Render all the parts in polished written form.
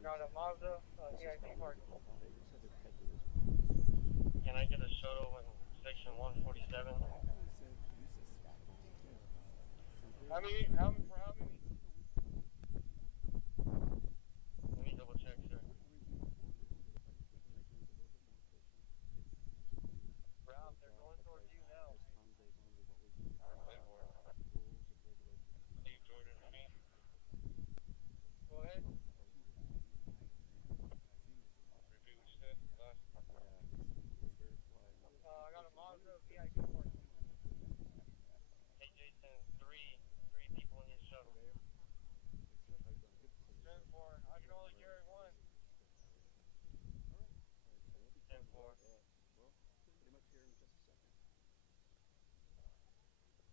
got a Mazda VIP parking. Can I get a shuttle in section 147? How many? For how many? Let me double check, sir. Ralph, they're going towards you now. Steve Jordan for me. Go ahead. Repeat what you said last. I got a Mazda VIP parking. Hey Jason, three people in his shuttle. 10-4. I can only carry one. 10-4.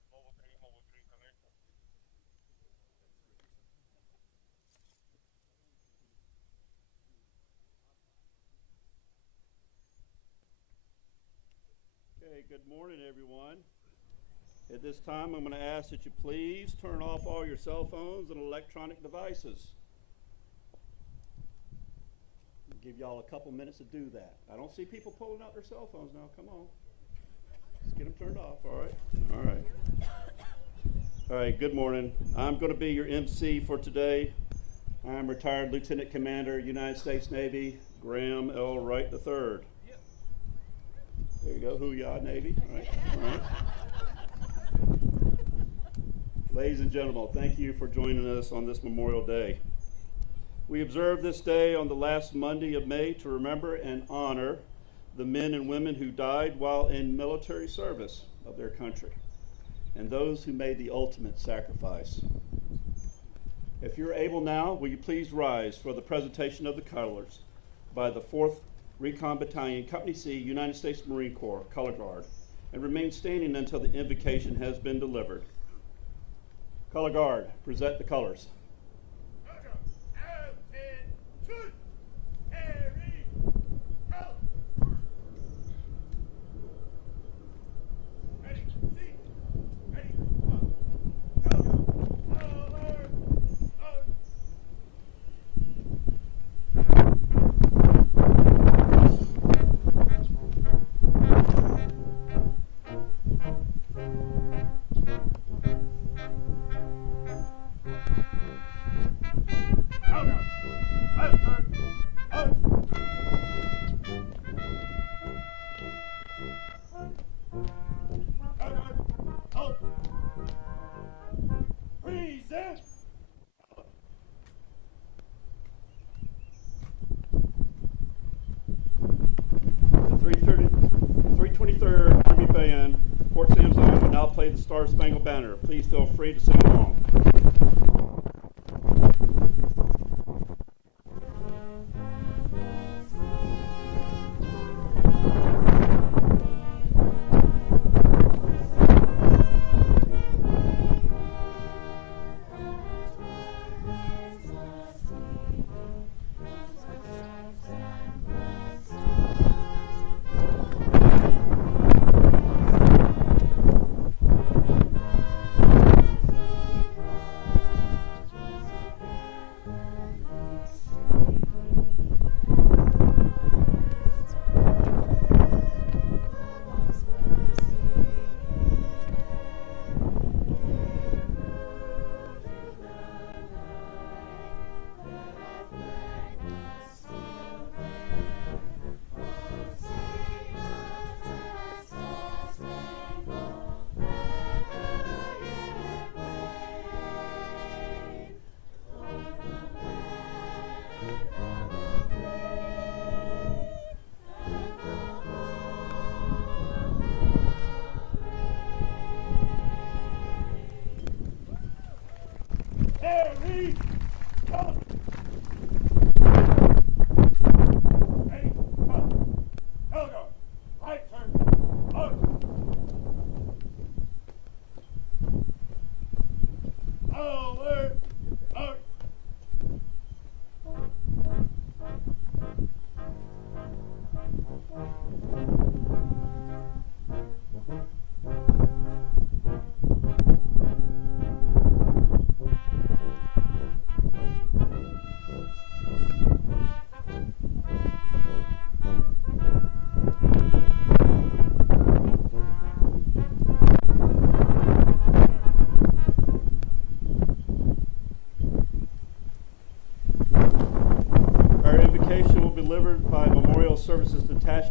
Mobile 3, come here. Okay, good morning, everyone. At this time, I'm going to ask that you please turn off all your cell phones and electronic devices. I'll give y'all a couple minutes to do that. I don't see people pulling out their cell phones now. Come on. Let's get them turned off, all right? All right. All right, good morning. I'm going to be your MC for today. I'm retired Lieutenant Commander, United States Navy, Graham L. Wright III. There you go, Hoo-yah, Navy. All right. All right. Ladies and gentlemen, thank you for joining us on this Memorial Day. We observe this day on the last Monday of May to remember and honor the men and women who died while in military service of their country and those who made the ultimate sacrifice. If you're able now, will you please rise for the presentation of the colors by the 4th Recon Battalion, Company C, United States Marine Corps, Color Guard, and remain standing until the invocation has been delivered. Color Guard, present the colors. The Star Spangled Banner. Please feel free to sing along.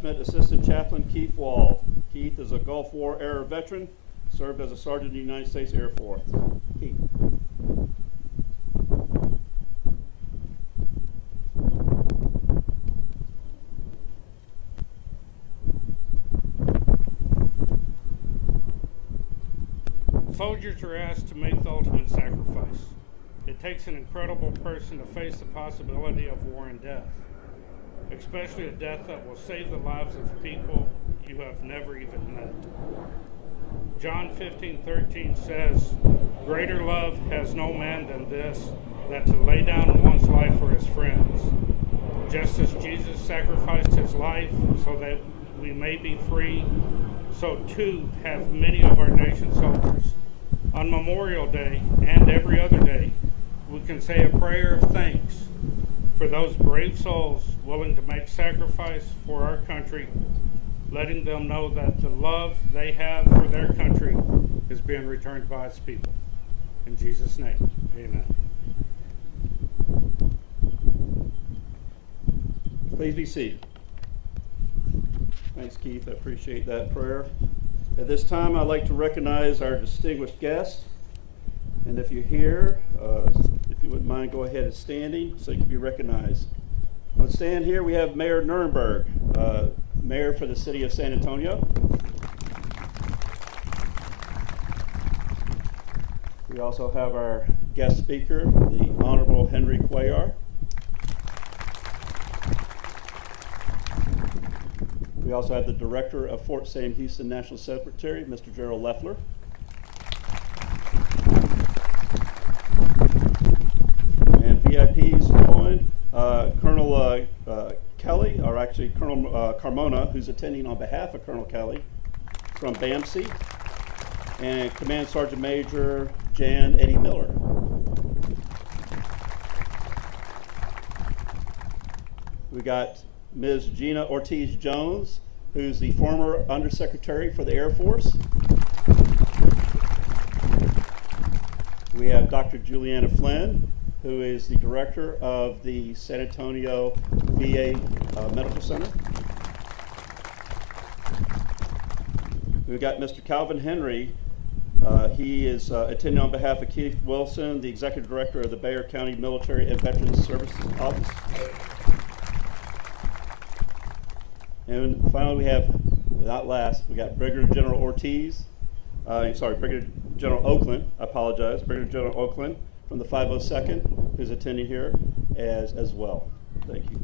Detachment Assistant Chaplain Keith Wall. Keith is a Gulf War era veteran, served as a sergeant in the United States Air Force. Keith. Soldiers are asked to make the ultimate sacrifice. It takes an incredible person to face the possibility of war and death, especially a death that will save the lives of people you have never even met. John 15:13 says, "Greater love has no man than this, that to lay down one's life for his friends." Just as Jesus sacrificed his life so that we may be free, so too have many of our nation's soldiers. On Memorial Day and every other day, we can say a prayer of thanks for those brave souls willing to make sacrifice for our country, letting them know that the love they have for their country is being returned by its people. In Jesus' name, amen. Please be seated. Thanks, Keith. I appreciate that prayer. At this time, I'd like to recognize our distinguished guest. And if you're here, if you wouldn't mind, go ahead and standing so you can be recognized. On stand here, we have Mayor Nuremberg, Mayor for the City of San Antonio. We also have our guest speaker, the Honorable Henry Cuellar. We also have the Director of Fort Sam Houston National Secretary, Mr. Gerald Leffler. And VIPs following, Colonel Kelly, or actually Colonel Carmona, who's attending on behalf of Colonel Kelly from BAMC, and Command Sergeant Major Jan Eddie Miller. We got Ms. Gina Ortiz-Jones, who's the former Undersecretary for the Air Force. We have Dr. Juliana Flynn, who is the Director of the San Antonio VA Medical Center. We've got Mr. Calvin Henry. He is attending on behalf of Keith Wilson, the Executive Director of the Bexar County Military and Veterans Services Office. And finally, we have, without last, we got Brigadier General Brigadier General Oakland, I apologize, Brigadier General Oakland from the 502nd, who's attending here as well. Thank you.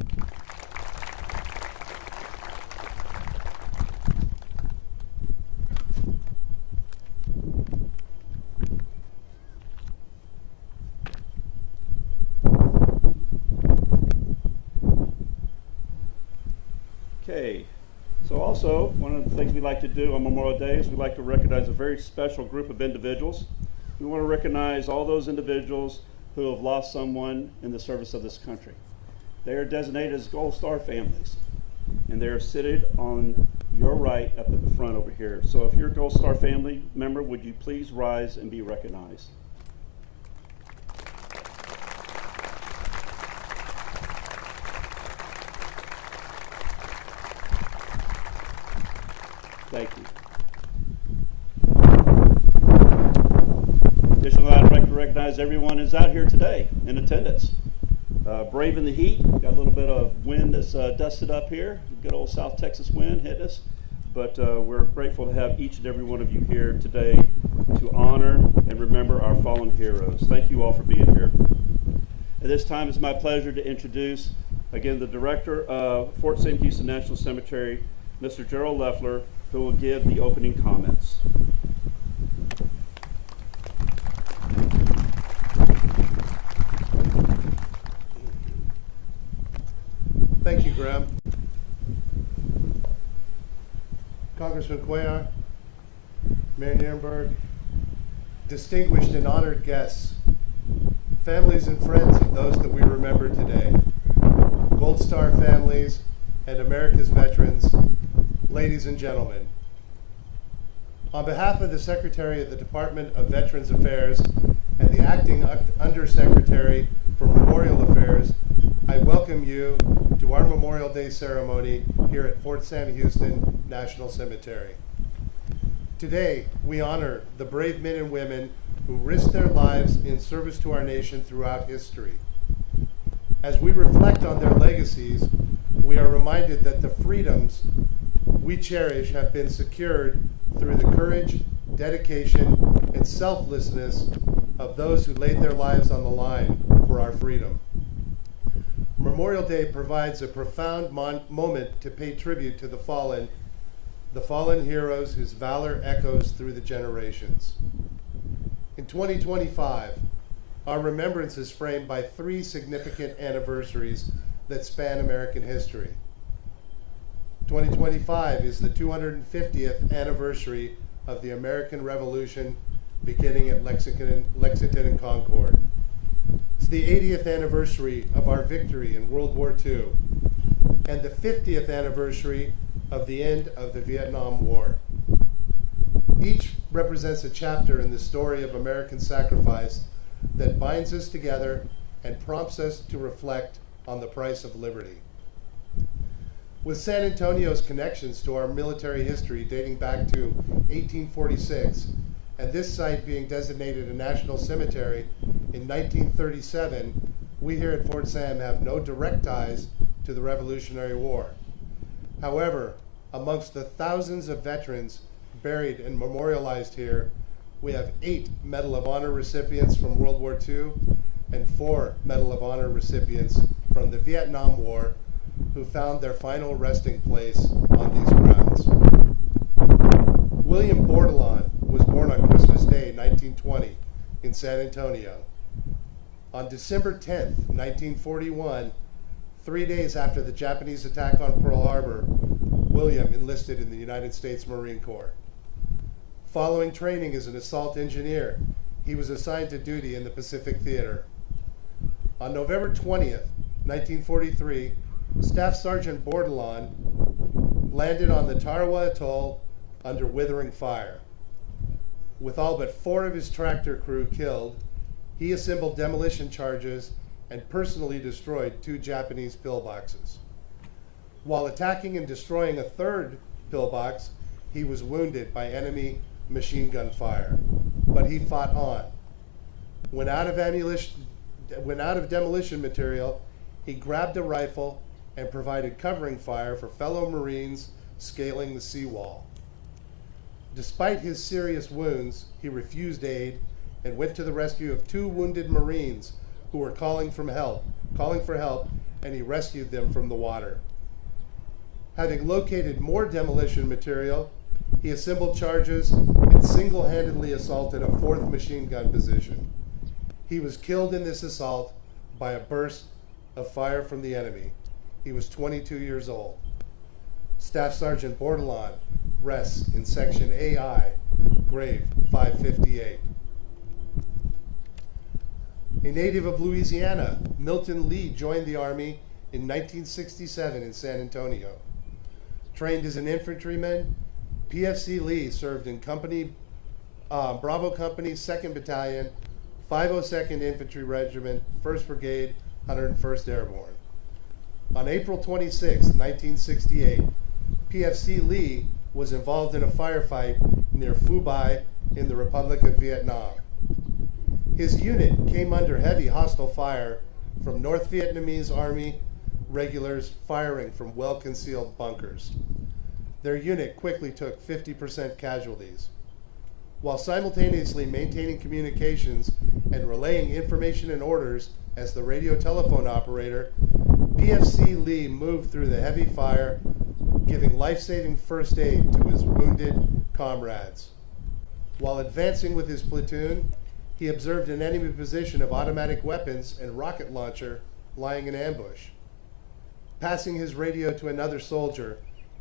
Okay, so also one of the things we like to do on Memorial Day is we like to recognize a very special group of individuals. We want to recognize all those individuals who have lost someone in the service of this country. They are designated as Gold Star families, and they are seated on your right up at the front over here. So if you're a Gold Star family member, would you please rise and be recognized? Thank you. Additionally, I'd like to recognize everyone who's out here today in attendance. Braving the heat, got a little bit of wind that's dusted up here, good old South Texas wind hitting us, but we're grateful to have each and every one of you here today to honor and remember our fallen heroes. Thank you all for being here. At this time, it's my pleasure to introduce, again, the Director of Fort Sam Houston National Cemetery, Mr. Gerald Leffler, who will give the opening comments. Thank you, Graham. Congressman Cuellar, Mayor Nuremberg, distinguished and honored guests, families and friends of those that we remember today, Gold Star families and America's veterans, ladies and gentlemen. On behalf of the Secretary of the Department of Veterans Affairs and the Acting Undersecretary for Memorial Affairs, I welcome you to our Memorial Day ceremony here at Fort Sam Houston National Cemetery. Today, we honor the brave men and women who risked their lives in service to our nation throughout history. As we reflect on their legacies, we are reminded that the freedoms we cherish have been secured through the courage, dedication, and selflessness of those who laid their lives on the line for our freedom. Memorial Day provides a profound moment to pay tribute to the fallen heroes whose valor echoes through the generations. In 2025, our remembrance is framed by 3 significant anniversaries that span American history. 2025 is the 250th anniversary of the American Revolution beginning at Lexington and Concord. It's the 80th anniversary of our victory in World War II and the 50th anniversary of the end of the Vietnam War. Each represents a chapter in the story of American sacrifice that binds us together and prompts us to reflect on the price of liberty. With San Antonio's connections to our military history dating back to 1846, and this site being designated a national cemetery in 1937, we here at Fort Sam have no direct ties to the Revolutionary War. However, amongst the thousands of veterans buried and memorialized here, we have 8 Medal of Honor recipients from World War II and 4 Medal of Honor recipients from the Vietnam War who found their final resting place on these grounds. William Bordelon was born on Christmas Day, 1920, in San Antonio. On December 10th, 1941, 3 days after the Japanese attack on Pearl Harbor, William enlisted in the United States Marine Corps. Following training as an assault engineer, he was assigned to duty in the Pacific Theater. On November 20th, 1943, Staff Sergeant Bordelon landed on the Tarawa Atoll under withering fire. With all but 4 of his tractor crew killed, he assembled demolition charges and personally destroyed 2 Japanese pillboxes. While attacking and destroying a 3rd pillbox, he was wounded by enemy machine gun fire, but he fought on. When out of demolition material, he grabbed a rifle and provided covering fire for fellow Marines scaling the seawall. Despite his serious wounds, he refused aid and went to the rescue of 2 wounded Marines who were calling for help, and he rescued them from the water. Having located more demolition material, he assembled charges and single-handedly assaulted a 4th machine gun position. He was killed in this assault by a burst of fire from the enemy. He was 22 years old. Staff Sergeant Bordelon rests in Section AI, grave 558. A native of Louisiana, Milton Lee joined the Army in 1967 in San Antonio. Trained as an infantryman, PFC Lee served in Bravo Company, 2nd Battalion, 502nd Infantry Regiment, 1st Brigade, 101st Airborne. On April 26, 1968, PFC Lee was involved in a firefight near Phu Bai in the Republic of Vietnam. His unit came under heavy hostile fire from North Vietnamese Army regulars firing from well-concealed bunkers. Their unit quickly took 50% casualties. While simultaneously maintaining communications and relaying information and orders as the radio telephone operator, PFC Lee moved through the heavy fire, giving life-saving first aid to his wounded comrades. While advancing with his platoon, he observed an enemy position of automatic weapons and rocket launcher lying in ambush. Passing his radio to another soldier,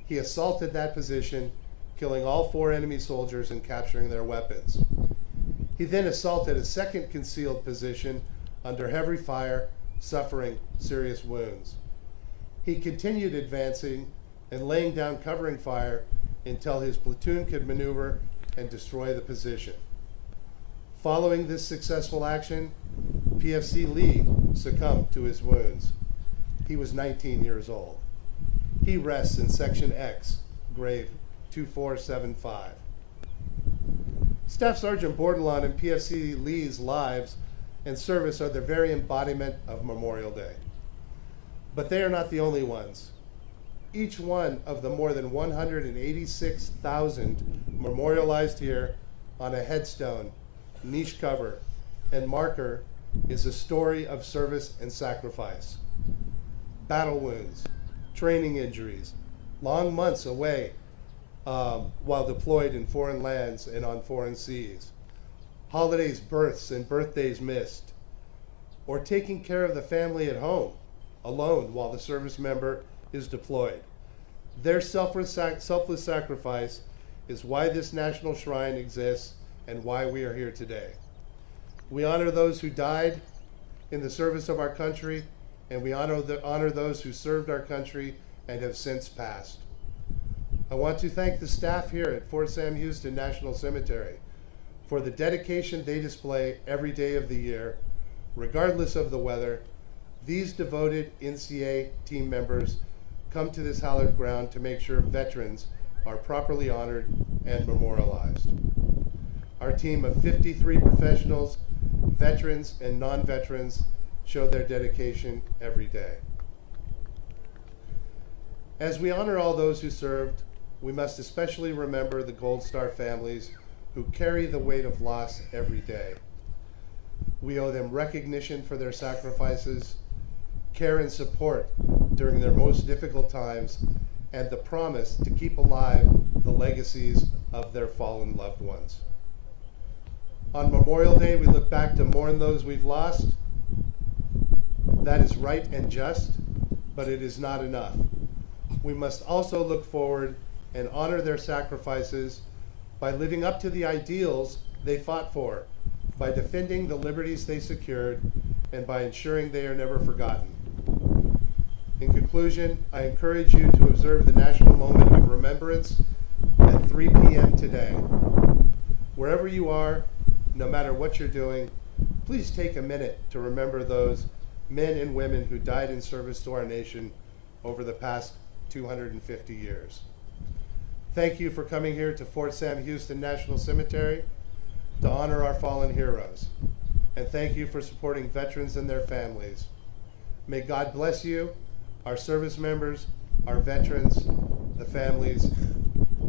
he assaulted that position, killing all 4 enemy soldiers and capturing their weapons. He then assaulted a 2nd concealed position under heavy fire, suffering serious wounds. He continued advancing and laying down covering fire until his platoon could maneuver and destroy the position. Following this successful action, PFC Lee succumbed to his wounds. he was 19 years old. He rests in Section X, grave 2475. Staff Sergeant Bordelon and PFC Lee's lives and service are the very embodiment of Memorial Day. But they are not the only ones. Each one of the more than 186,000 memorialized here on a headstone, niche cover, and marker is a story of service and sacrifice. Battle wounds, training injuries, long months away while deployed in foreign lands and on foreign seas, holidays, births, and birthdays missed, or taking care of the family at home alone while the service member is deployed. Their selfless sacrifice is why this national shrine exists and why we are here today. We honor those who died in the service of our country, and we honor those who served our country and have since passed. I want to thank the staff here at Fort Sam Houston National Cemetery for the dedication they display every day of the year, regardless of the weather. These devoted NCA team members come to this hallowed ground to make sure veterans are properly honored and memorialized. Our team of 53 professionals, veterans and non-veterans, show their dedication every day. As we honor all those who served, we must especially remember the Gold Star families who carry the weight of loss every day. We owe them recognition for their sacrifices, care and support during their most difficult times, and the promise to keep alive the legacies of their fallen loved ones. On Memorial Day, we look back to mourn those we've lost. That is right and just, but it is not enough. We must also look forward and honor their sacrifices by living up to the ideals they fought for, by defending the liberties they secured, and by ensuring they are never forgotten. In conclusion, I encourage you to observe the national moment of remembrance at 3 p.m. today. Wherever you are, no matter what you're doing, please take a minute to remember those men and women who died in service to our nation over the past 250 years. Thank you for coming here to Fort Sam Houston National Cemetery to honor our fallen heroes. And thank you for supporting veterans and their families. May God bless you, our service members, our veterans, the families,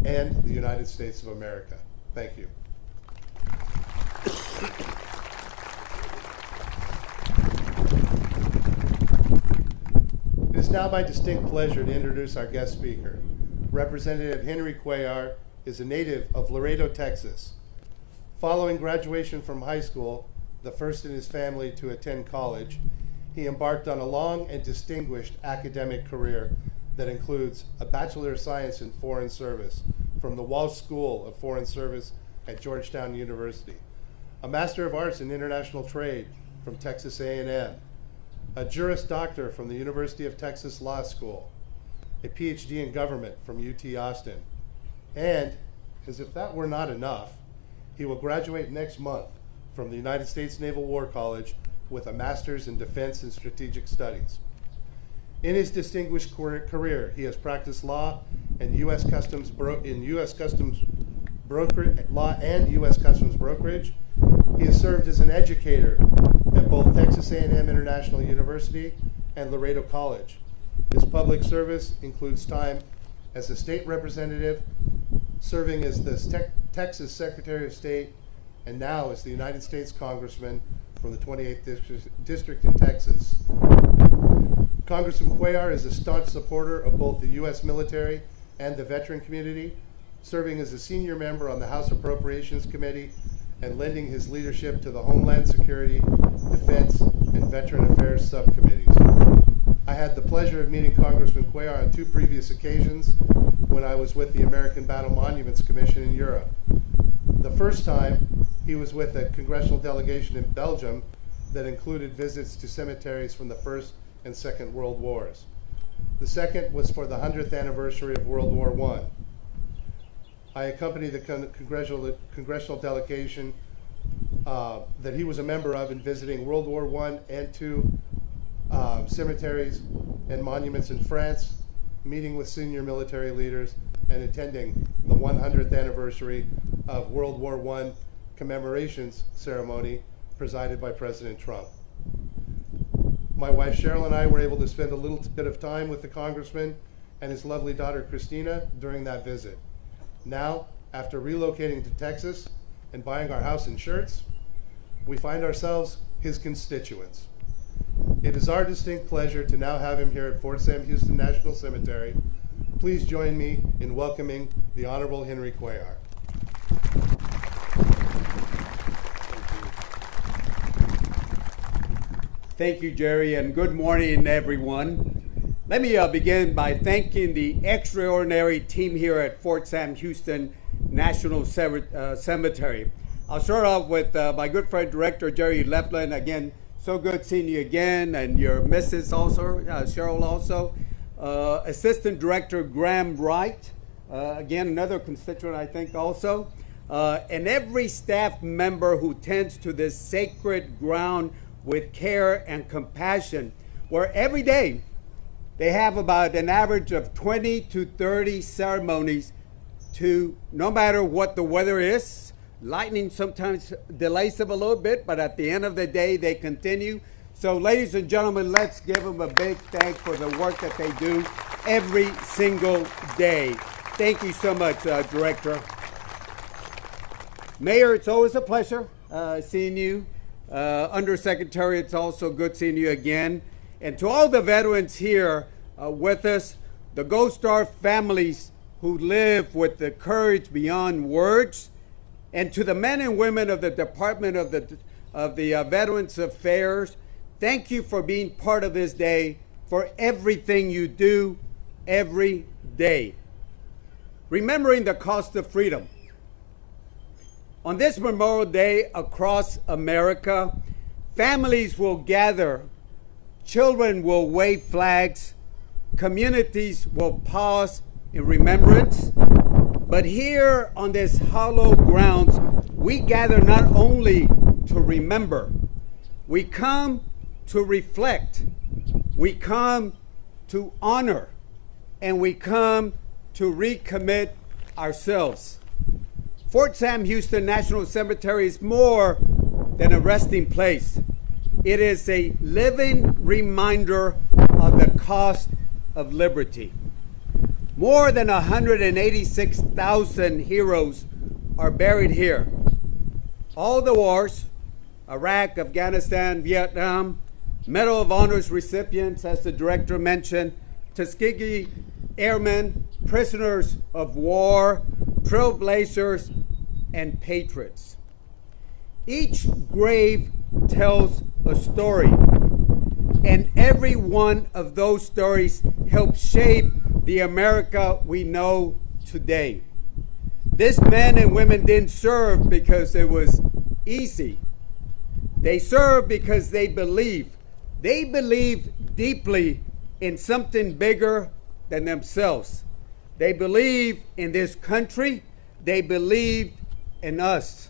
and the United States of America. Thank you. It is now my distinct pleasure to introduce our guest speaker. Representative Henry Cuellar is a native of Laredo, Texas. Following graduation from high school, the first in his family to attend college, he embarked on a long and distinguished academic career that includes a Bachelor of Science in Foreign Service from the Walsh School of Foreign Service at Georgetown University, a Master of Arts in International Trade from Texas A&M, a Juris Doctor from the University of Texas Law School, a PhD in Government from UT Austin, and, as if that were not enough, he will graduate next month from the United States Naval War College with a Master's in Defense and Strategic Studies. In his distinguished career, he has practiced law and U.S. Customs brokerage. He has served as an educator at both Texas A&M International University and Laredo College. His public service includes time as a state representative, serving as the Texas Secretary of State, and now as the United States Congressman from the 28th District in Texas. Congressman Cuellar is a staunch supporter of both the U.S. military and the veteran community, serving as a senior member on the House Appropriations Committee and lending his leadership to the Homeland Security, Defense, and Veteran Affairs subcommittees. I had the pleasure of meeting Congressman Cuellar on 2 previous occasions when I was with the American Battle Monuments Commission in Europe. The first time, he was with a congressional delegation in Belgium that included visits to cemeteries from the First and Second World Wars. The second was for the 100th anniversary of World War I. I accompanied the congressional delegation that he was a member of in visiting World War I and II cemeteries and monuments in France, meeting with senior military leaders, and attending the 100th anniversary of World War I commemorations ceremony presided by President Trump. My wife Cheryl and I were able to spend a little bit of time with the Congressman and his lovely daughter Christina during that visit. Now, after relocating to Texas and buying our house and shirts, we find ourselves his constituents. It is our distinct pleasure to now have him here at Fort Sam Houston National Cemetery. Please join me in welcoming the Honorable Henry Cuellar. Thank you, Jerry, and good morning, everyone. Let me begin by thanking the extraordinary team here at Fort Sam Houston National Cemetery. I'll start off with my good friend, Director Jerry Leflin. Again, so good seeing you again, and your Mrs. also, Cheryl also. Assistant Director Graham Wright, again, another constituent, I think, also. And every staff member who tends to this sacred ground with care and compassion, where every day they have about an average of 20 to 30 ceremonies to, no matter what the weather is, lightning sometimes delays them a little bit, but at the end of the day, they continue. So ladies and gentlemen, let's give them a big thank for the work that they do every single day. Thank you so much, Director. Mayor, it's always a pleasure seeing you. Undersecretary, it's also good seeing you again. And to all the veterans here with us, the Gold Star families who live with the courage beyond words, and to the men and women of the Department of the Veterans Affairs, thank you for being part of this day, for everything you do every day. Remembering the cost of freedom. On this Memorial Day across America, families will gather, children will wave flags, communities will pause in remembrance. But here on this hallowed grounds, we gather not only to remember, we come to reflect, we come to honor, and we come to recommit ourselves. Fort Sam Houston National Cemetery is more than a resting place. It is a living reminder of the cost of liberty. More than 186,000 heroes are buried here. All the wars, Iraq, Afghanistan, Vietnam, Medal of Honors recipients, as the director mentioned, Tuskegee Airmen, prisoners of war, trailblazers, and patriots. Each grave tells a story, and every one of those stories helps shape the America we know today. These men and women didn't serve because it was easy. They served because they believed. They believed deeply in something bigger than themselves. They believed in this country. They believed in us.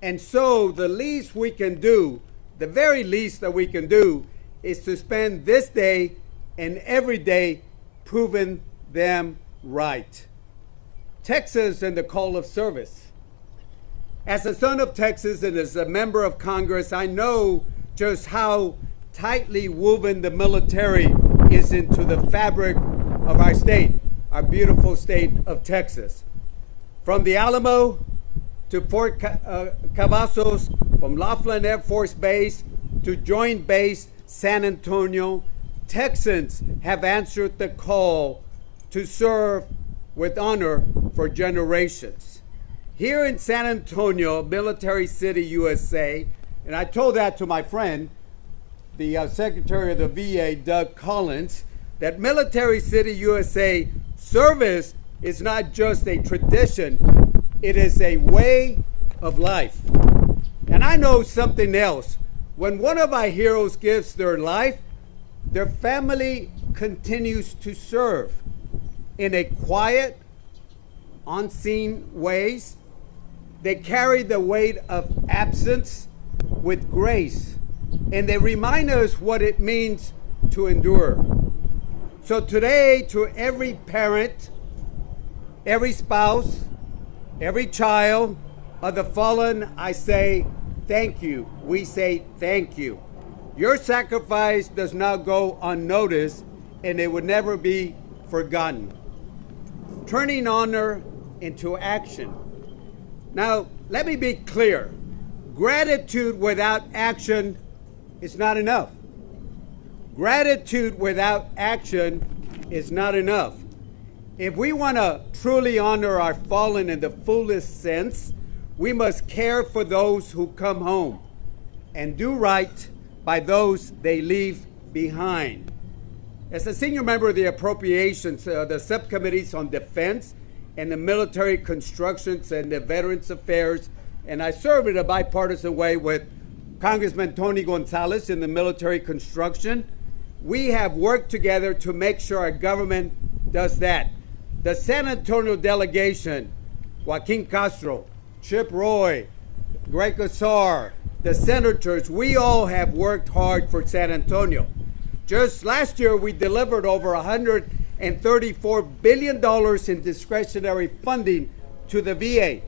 And so the least we can do, the very least that we can do, is to spend this day and every day proving them right. Texas and the call of service. As a son of Texas and as a member of Congress, I know just how tightly woven the military is into the fabric of our state, our beautiful state of Texas. From the Alamo to Fort Cavazos, from Laughlin Air Force Base to Joint Base San Antonio, Texans have answered the call to serve with honor for generations. Here in San Antonio, Military City, USA, and I told that to my friend, the Secretary of the VA, Doug Collins, that Military City, USA service is not just a tradition, it is a way of life. And I know something else. When one of our heroes gives their life, their family continues to serve in a quiet, unseen ways. They carry the weight of absence with grace, and they remind us what it means to endure. So today, to every parent, every spouse, every child of the fallen, I say thank you. We say thank you. Your sacrifice does not go unnoticed, and it would never be forgotten. Turning honor into action. Now, let me be clear. Gratitude without action is not enough. Gratitude without action is not enough. If we want to truly honor our fallen in the fullest sense, we must care for those who come home and do right by those they leave behind. As a senior member of the Appropriations, the subcommittees on defense and the military constructions and the Veterans Affairs, and I serve in a bipartisan way with Congressman Tony Gonzalez in the military construction, we have worked together to make sure our government does that. The San Antonio delegation, Joaquin Castro, Chip Roy, Greg Casar, the senators, we all have worked hard for San Antonio. Just last year, we delivered over $134 billion in discretionary funding to the VA.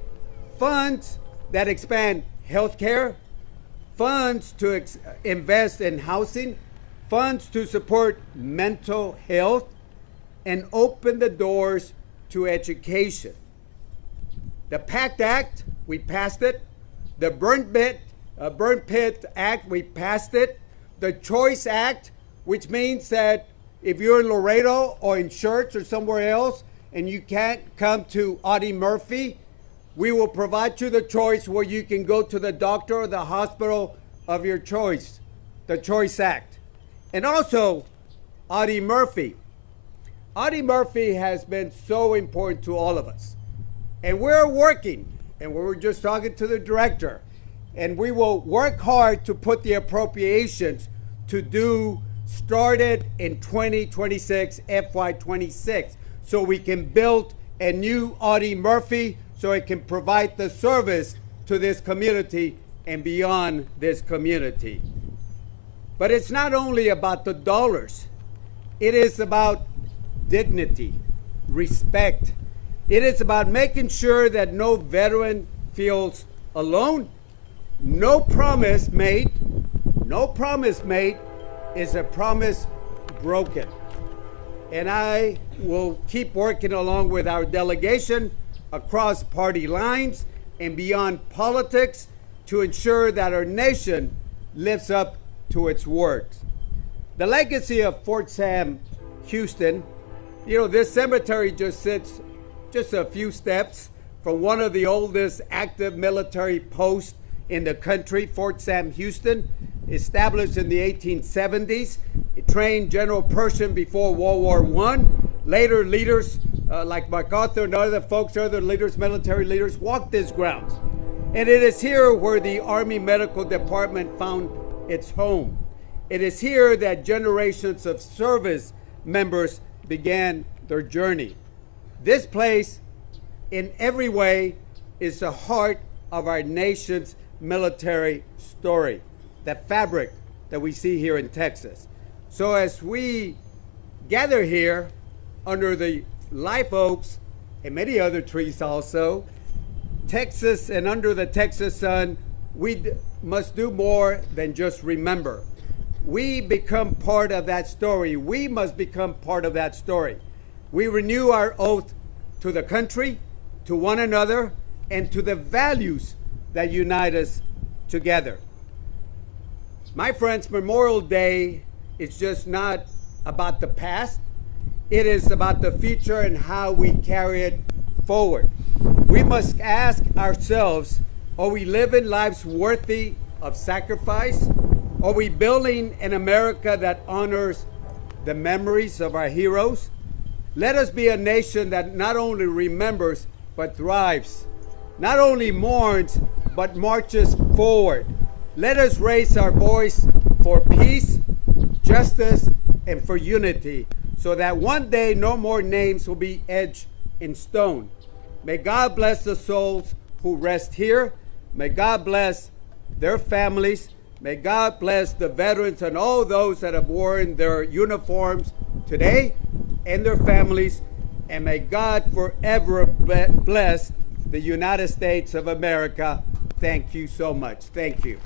Funds that expand health care, funds to invest in housing, funds to support mental health, and open the doors to education. The PACT Act, we passed it. The Burn Pit Act, we passed it. The Choice Act, which means that if you're in Laredo or in Church or somewhere else and you can't come to Audie Murphy, we will provide you the choice where you can go to the doctor or the hospital of your choice, the Choice Act. And also, Audie Murphy. Audie Murphy has been so important to all of us. And we're working, and we were just talking to the director, and we will work hard to put the appropriations to do started in 2026, FY26, so we can build a new Audie Murphy so it can provide the service to this community and beyond this community. But it's not only about the dollars. It is about dignity, respect. It is about making sure that no veteran feels alone. No promise made is a promise broken. And I will keep working along with our delegation across party lines and beyond politics to ensure that our nation lives up to its words. The legacy of Fort Sam Houston, this cemetery just sits just a few steps from one of the oldest active military posts in the country, Fort Sam Houston, established in the 1870s. It trained General Pershing before World War I. Later leaders like MacArthur and other folks, other leaders, military leaders, walked these grounds. And it is here where the Army Medical Department found its home. It is here that generations of service members began their journey. This place, in every way, is the heart of our nation's military story, the fabric that we see here in Texas. So as we gather here under the live oaks and many other trees also, Texas and under the Texas sun, we must do more than just remember. We become part of that story. We must become part of that story. We renew our oath to the country, to one another, and to the values that unite us together. My friends, Memorial Day is just not about the past. It is about the future and how we carry it forward. We must ask ourselves, are we living lives worthy of sacrifice? Are we building an America that honors the memories of our heroes? Let us be a nation that not only remembers, but thrives. Not only mourns, but marches forward. Let us raise our voice for peace, justice, and for unity, so that one day no more names will be etched in stone. May God bless the souls who rest here. May God bless their families. May God bless the veterans and all those that have worn their uniforms today and their families, and may God forever bless the United States of America. Thank you so much. Thank you.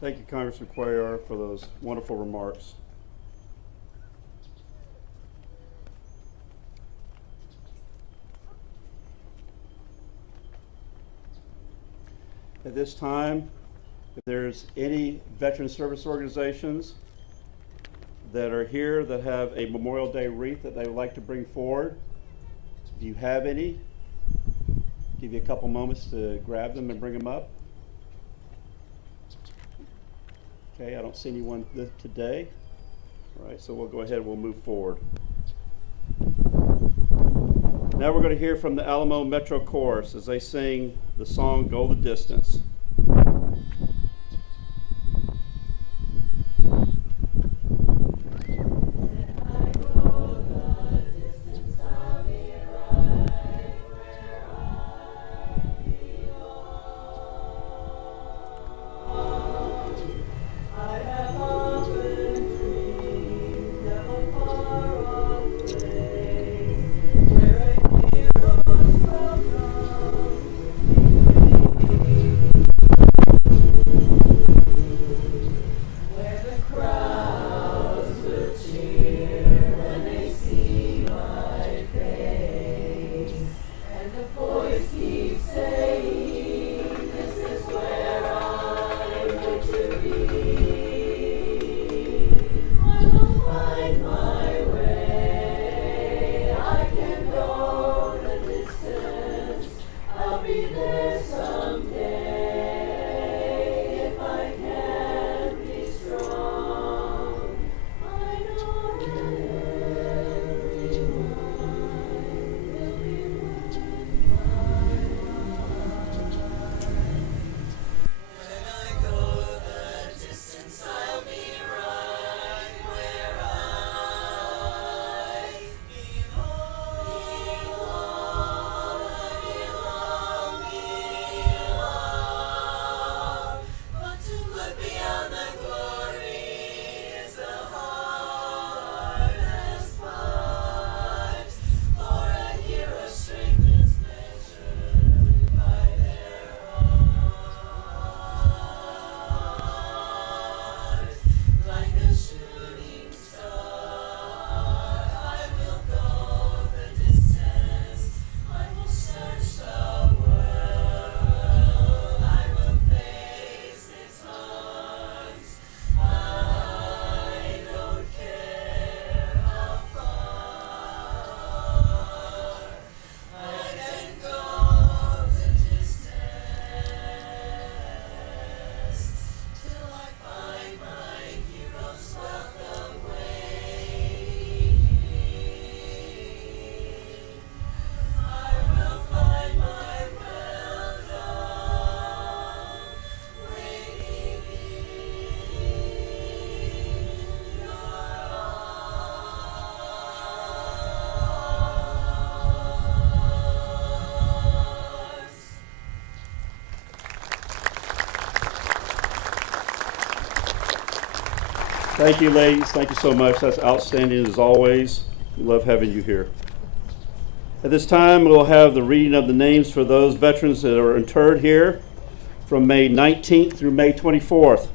Thank you, Congressman Cuellar, for those wonderful remarks. At this time, if there's any veteran service organizations that are here that have a Memorial Day wreath that they would like to bring forward, if you have any, give you a couple moments to grab them and bring them up. Okay, I don't see anyone today. All right, so we'll go ahead and we'll move forward. Now we're going to hear from the Alamo Metro Chorus as they sing the song Go the Distance. Thank you, ladies. Thank you so much. That's outstanding as always. We love having you here. At this time, we'll have the reading of the names for those veterans that are interred here from May 19th through May 24th.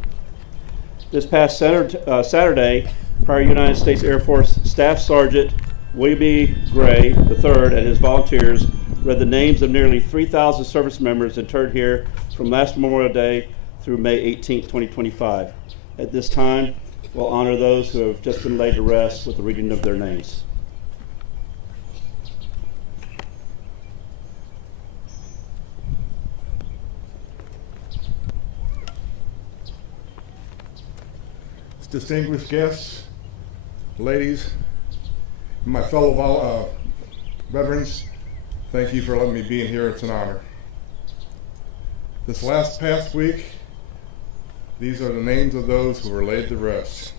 This past Saturday, prior United States Air Force Staff Sergeant William B. Gray III and his volunteers read the names of nearly 3,000 service members interred here from last Memorial Day through May 18th, 2025. At this time, we'll honor those who have just been laid to rest with the reading of their names. Distinguished guests, ladies, and my fellow veterans, thank you for letting me be in here. It's an honor. This past week, these are the names of those who were laid to rest.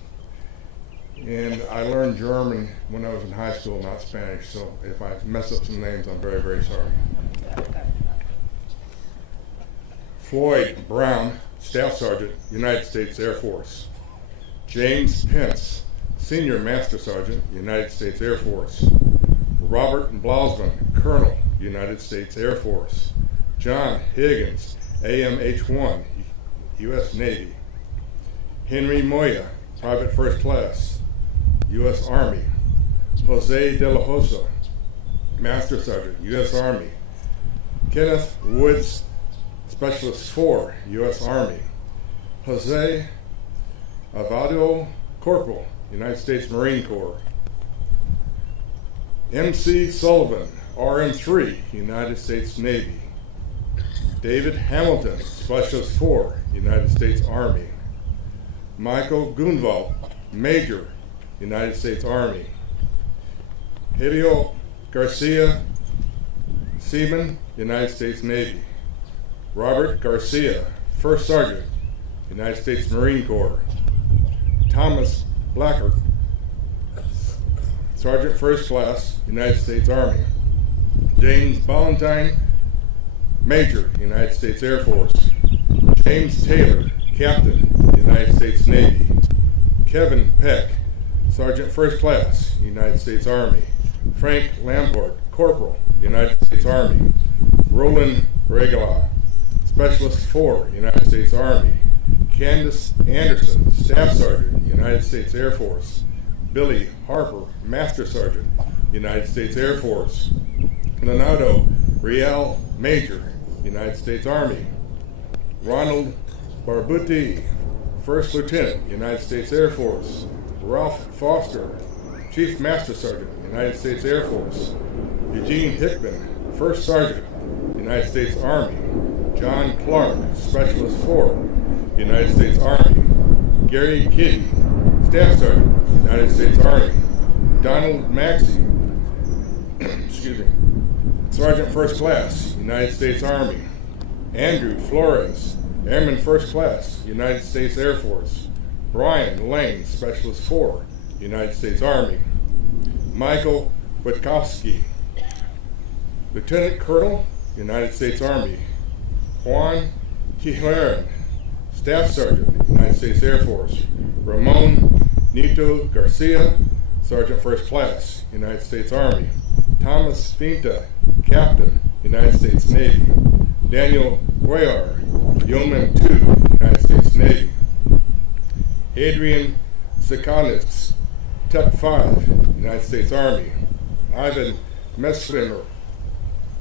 And I learned German when I was in high school, not Spanish, so if I mess up some names, I'm very, very sorry. Floyd Brown, Staff Sergeant, United States Air Force. James Pence, Senior Master Sergeant, United States Air Force. Robert Blausman, Colonel, United States Air Force. John Higgins, AMH-1, U.S. Navy. Henry Moya, Private First Class, U.S. Army. Jose de la Hosa, Master Sergeant, U.S. Army. Kenneth Woods, Specialist 4, U.S. Army. Jose Avado, Corporal, United States Marine Corps. M.C. Sullivan, RM-3, United States Navy. David Hamilton, Specialist 4, United States Army. Michael Gunvald, Major, United States Army. Helio Garcia, Seaman, United States Navy. Robert Garcia, First Sergeant, United States Marine Corps. Thomas Blackard, Sergeant First Class, United States Army. James Ballantyne, Major, United States Air Force. James Taylor, Captain, United States Navy. Kevin Peck, Sergeant First Class, United States Army. Frank Lamport, Corporal, United States Army. Roland Regala, Specialist 4, United States Army. Candace Anderson, Staff Sergeant, United States Air Force. Billy Harper, Master Sergeant, United States Air Force. Leonardo Rial, Major, United States Army. Ronald Barbuti, First Lieutenant, United States Air Force. Ralph Foster, Chief Master Sergeant, United States Air Force. Eugene Hickman, First Sergeant, United States Army. John Clark, Specialist 4, United States Army. Gary Kitty, Staff Sergeant, United States Army. Donald Maxey, excuse me, Sergeant First Class, United States Army. Andrew Flores, Airman First Class, United States Air Force. Brian Lane, Specialist 4, United States Army. Michael Witkowski, Lieutenant Colonel, United States Army. Juan Quijaran, Staff Sergeant, United States Air Force. Ramon Nito Garcia, Sergeant First Class, United States Army. Thomas Finta, Captain, United States Navy. Daniel Cuellar, Yeoman 2, United States Navy. Adrian Sikanis, Tech 5, United States Army. Ivan Mesliner,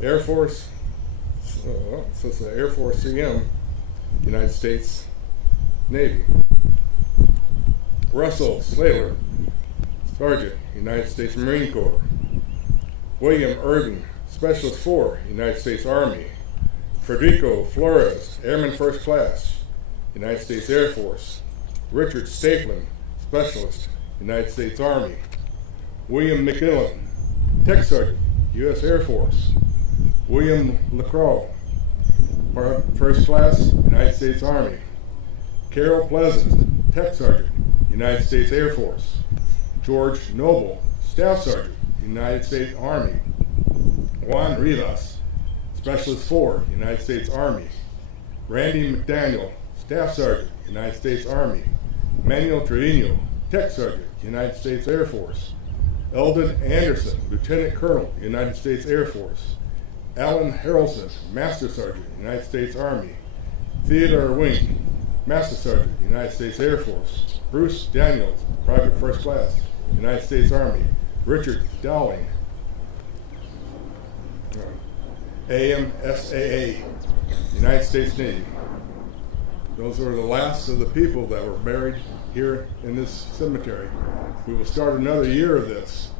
Air Force, so it's the Air Force CM, United States Navy. Russell Slater, Sergeant, United States Marine Corps. William Irving, Specialist 4, United States Army. Federico Flores, Airman First Class, United States Air Force. Richard Stapleton, Specialist, United States Army. William McMillan, Tech Sergeant, U.S. Air Force. William LaCroix, First Class, United States Army. Carol Pleasant, Tech Sergeant, United States Air Force. George Noble, Staff Sergeant, United States Army. Juan Rivas, Specialist 4, United States Army. Randy McDaniel, Staff Sergeant, United States Army. Manuel Trevino, Tech Sergeant, United States Air Force. Eldon Anderson, Lieutenant Colonel, United States Air Force. Alan Harrelson, Master Sergeant, United States Army. Theodore Wink, Master Sergeant, United States Air Force. Bruce Daniels, Private First Class, United States Army. Richard Dowling, AMSAA, United States Navy. Those are the last of the people that were buried here in this cemetery. We will start another year of this.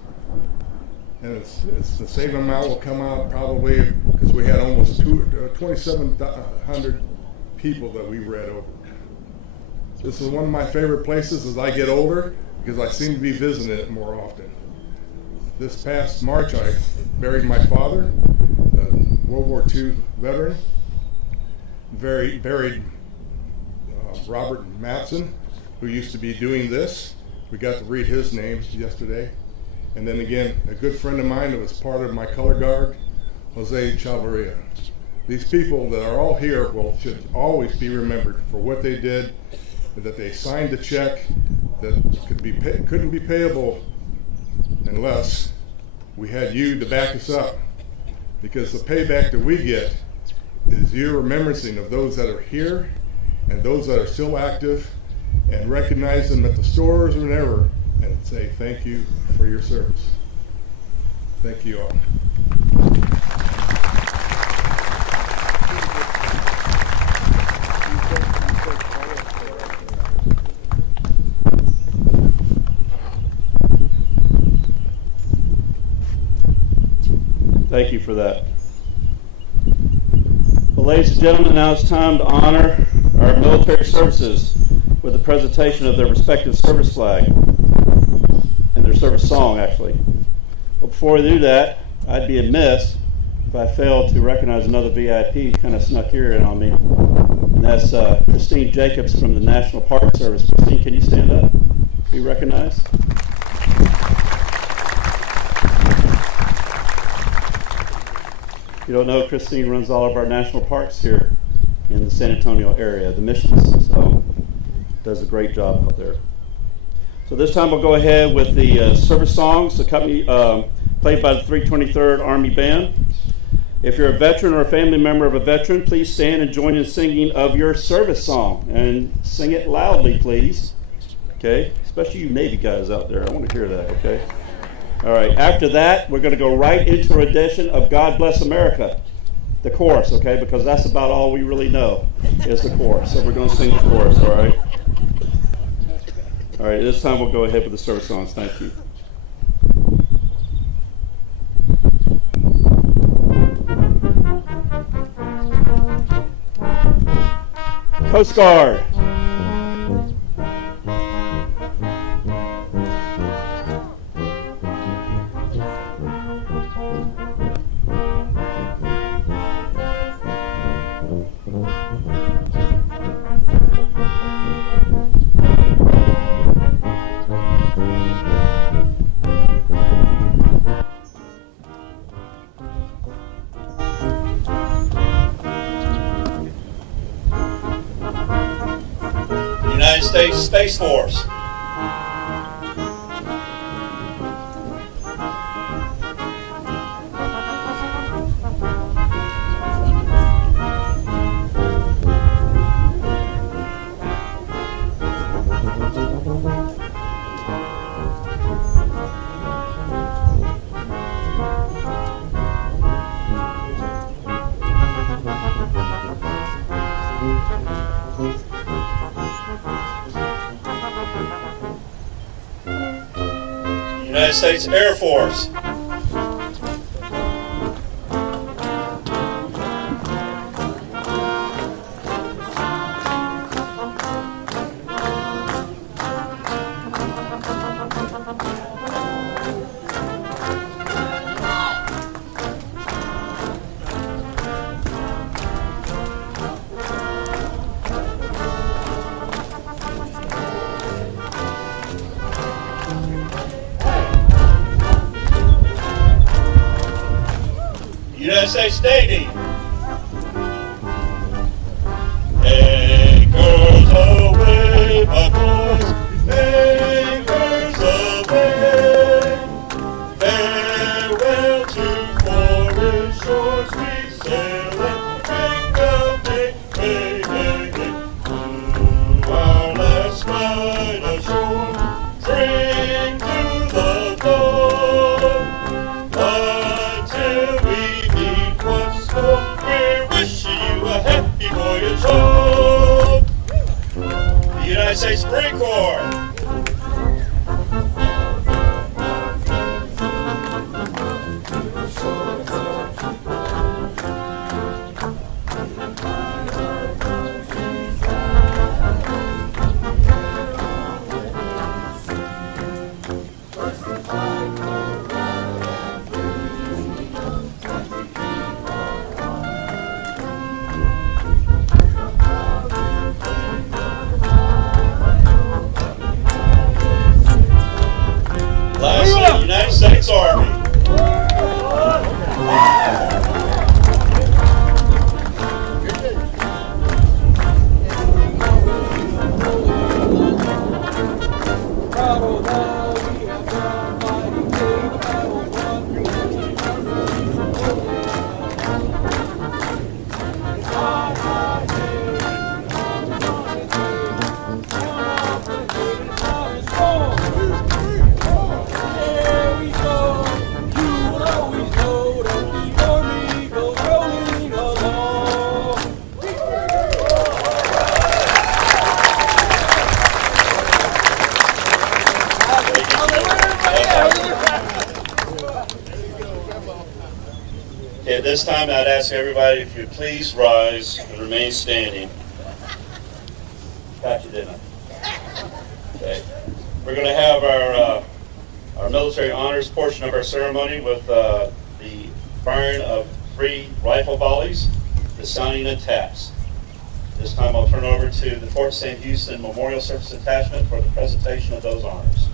And it's the same amount will come out probably because we had almost 2,700 people that we read over. This is one of my favorite places as I get older because I seem to be visiting it more often. This past March I buried my father, a World War II veteran. Buried Robert Matson, who used to be doing this. We got to read his name yesterday. And then again, a good friend of mine that was part of my color guard, Jose Chavarria. These people that are all here should always be remembered for what they did, that they signed a check that couldn't be payable unless we had you to back us up. Because the payback that we get is your remembrancing of those that are here and those that are still active, and recognize them at the stores or whatever, and say thank you for your service. Thank you all. Thank you for that. Well, ladies and gentlemen, now it's time to honor our military services with a presentation of their respective service flag and their service song, actually. But before we do that, I'd be amiss if I failed to recognize another VIP who kind of snuck here in on me. And that's Christine Jacobs from the National Park Service. Christine, can you stand up? Be recognized? If you don't know, Christine runs all of our national parks here in the San Antonio area, the missions, so does a great job out there. So this time we'll go ahead with the service songs, played by the 323rd Army Band. If you're a veteran or a family member of a veteran, please stand and join in singing of your service song, and sing it loudly, please. Okay, especially you Navy guys out there, I want to hear that, okay? All right, after that, we're going to go right into a rendition of God Bless America, the chorus, okay, because that's about all we really know is the chorus. So we're going to sing the chorus, all right? All right, this time we'll go ahead with the service songs. Thank you. Coast Guard. United States Space Force. United States Air Force. United States Navy. Anchors away, my boys, anchors away. Farewell to foreign shores, we sail and bring down day, day, day, day. To our last night ashore, drink to the Lord, until we meet once more. We're wishing you a happy voyage home. The United States Marine Corps. this time, I'd ask everybody if you'd please rise and remain standing. Got you, didn't I? Okay. We're going to have our military honors portion of our ceremony with the firing of 3 rifle volleys, the sounding of taps. This time I'll turn over to the Fort St. Houston Memorial Service Attachment for the presentation of those honors.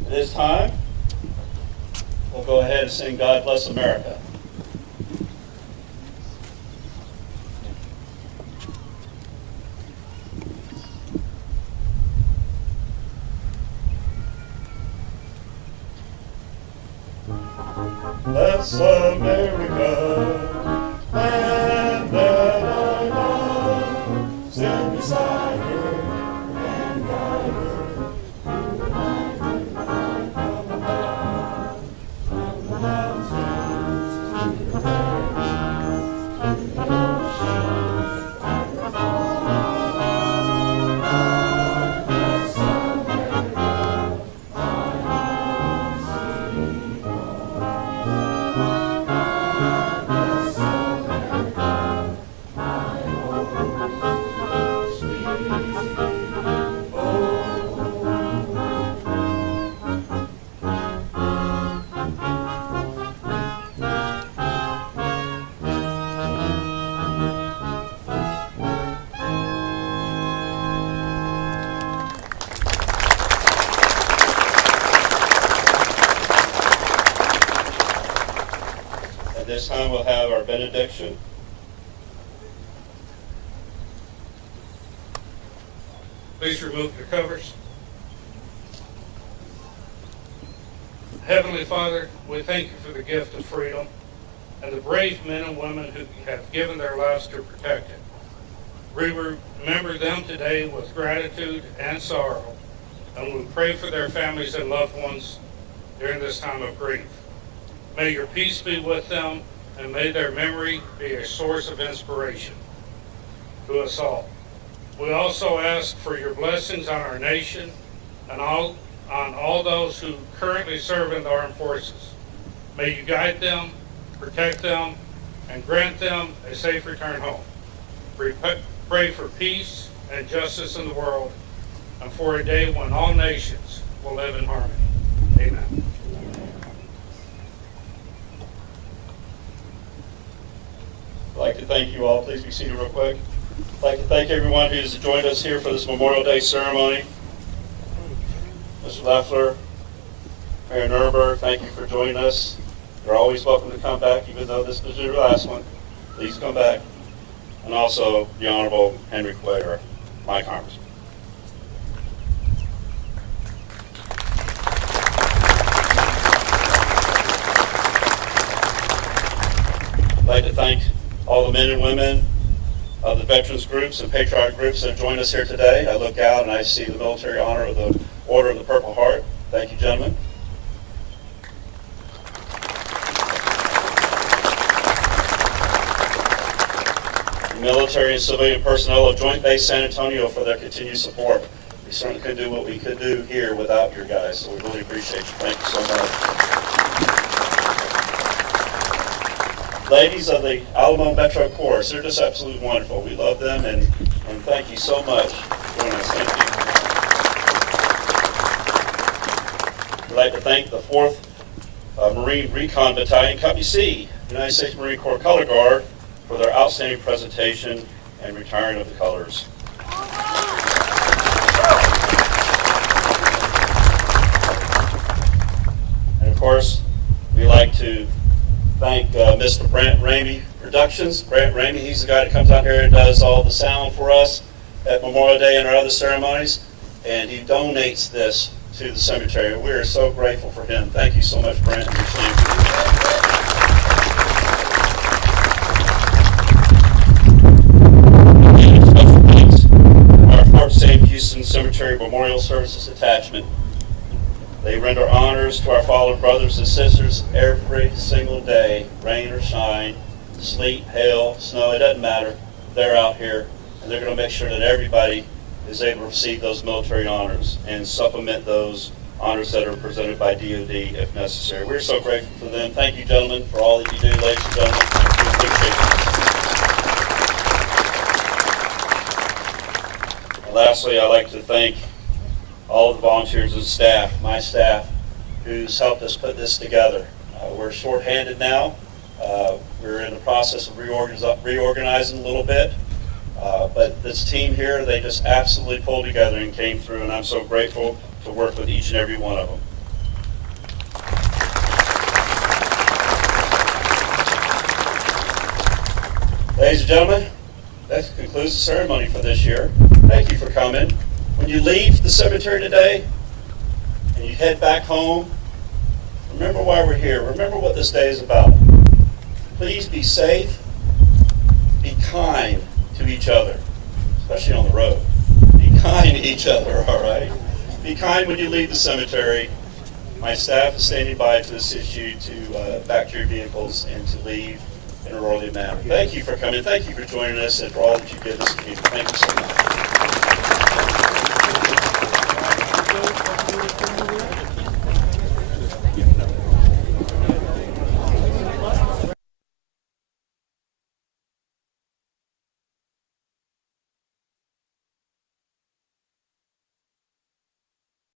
At this time, we'll go ahead and sing God Bless America. Bless America, land that I love, stand beside her and guide her. This time we'll have our benediction. Please remove the covers. Heavenly Father, we thank you for the gift of freedom and the brave men and women who have given their lives to protect it. We remember them today with gratitude and sorrow, and we pray for their families and loved ones during this time of grief. May your peace be with them, and may their memory be a source of inspiration to us all. We also ask for your blessings on our nation and on all those who currently serve in the armed forces. May you guide them, protect them, and grant them a safe return home. We pray for peace and justice in the world, and for a day when all nations will live in harmony. Amen. I'd like to thank you all. Please be seated real quick. I'd like to thank everyone who's joined us here for this Memorial Day ceremony. Mr. Leffler, Mayor Nuremberg, thank you for joining us. You're always welcome to come back, even though this is your last one. Please come back. And also the Honorable Henry Cuellar, my congressman. I'd like to thank all the men and women of the veterans groups and patriotic groups that join us here today. I look out and I see the military honor of the Order of the Purple Heart. Thank you, gentlemen. The military and civilian personnel of Joint Base San Antonio for their continued support. We certainly couldn't do what we could do here without your guys, so we really appreciate you. Thank you so much. Ladies of the Alamo Metro Chorus, they're just absolutely wonderful. We love them, and thank you so much for joining us. Thank you. We'd like to thank the 4th Marine Recon Battalion, Company C, United States Marine Corps Color Guard, for their outstanding presentation and retiring of the colors. And of course, we like to thank Mr. Brant Ramey Productions. Brant Ramey, he's the guy that comes out here and does all the sound for us at Memorial Day and our other ceremonies, and he donates this to the cemetery. We are so grateful for him. Thank you so much, Brant. Our Fort St. Houston Cemetery Memorial Services Attachment. They render honors to our fallen brothers and sisters every single day, rain or shine, sleet, hail, snow, it doesn't matter. They're out here, and they're going to make sure that everybody is able to receive those military honors and supplement those honors that are presented by DOD if necessary. We're so grateful for them. Thank you, gentlemen, for all that you do, ladies and gentlemen. We appreciate it. And lastly, I'd like to thank all the volunteers and staff, my staff, who's helped us put this together. We're short-handed now. We're in the process of reorganizing a little bit. But this team here, they just absolutely pulled together and came through, and I'm so grateful to work with each and every one of them. Ladies and gentlemen, that concludes the ceremony for this year. Thank you for coming. When you leave the cemetery today and you head back home, remember why we're here. Remember what this day is about. Please be safe, be kind to each other, especially on the road. Be kind to each other, all right? Be kind when you leave the cemetery. My staff is standing by to assist you to back to your vehicles and to leave in a orderly manner. Thank you for coming. Thank you for joining us and for all that you give this community. Thank you so much.